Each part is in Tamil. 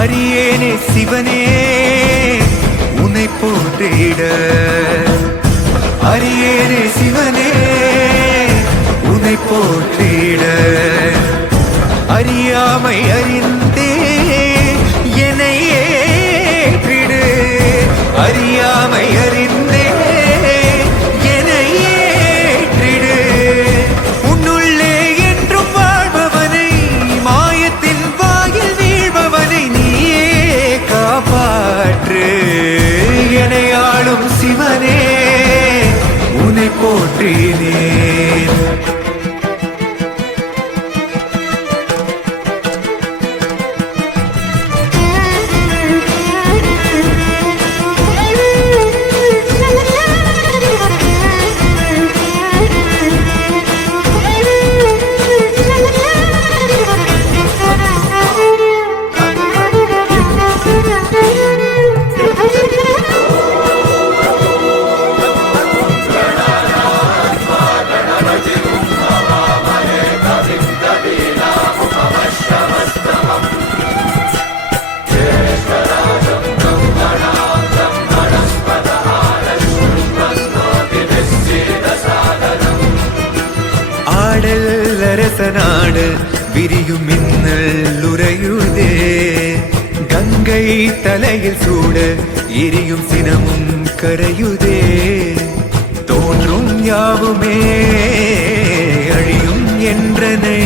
அரியேனே சிவனே உன்னை போற்றிட, அரியேனே சிவனே உன்னை போற்றிட, அறியாமை அறிந்தே என்னை ஏற்றிடு, அறியாமை அறிந்தே என்னை ஏற்றிடு. உன்னுள்ளே என்றும் வாழ்பவனை, மாயத்தின் வாயில் வீழ்பவனை நீயே காப்பாற்று. என்னை ஆளும் சிவனே உன்னை போற்றினேன். அரசநாடு விரியும் மின்னல் உறையுதே, கங்கை தலையில் சூட எரியும் சினமும் கரையுதே. தோன்றும் யாவுமே அழியும் என்றனை,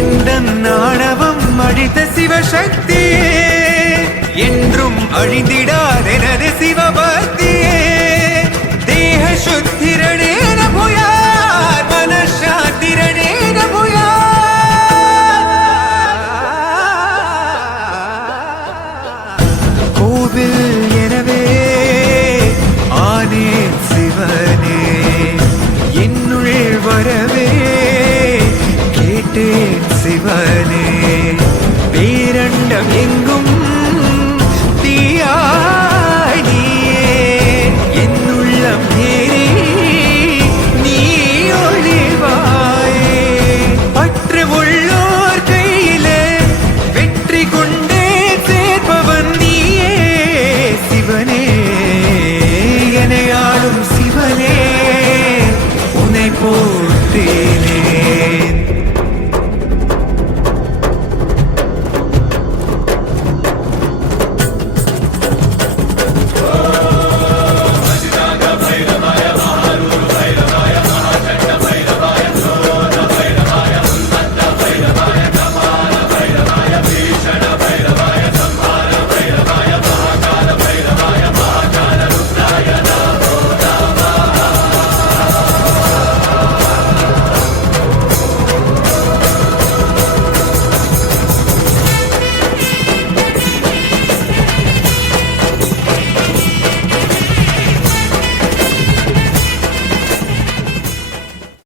இந்த நாணவம் அழித்த சிவசக்தியே என்றும் அழிந்திடா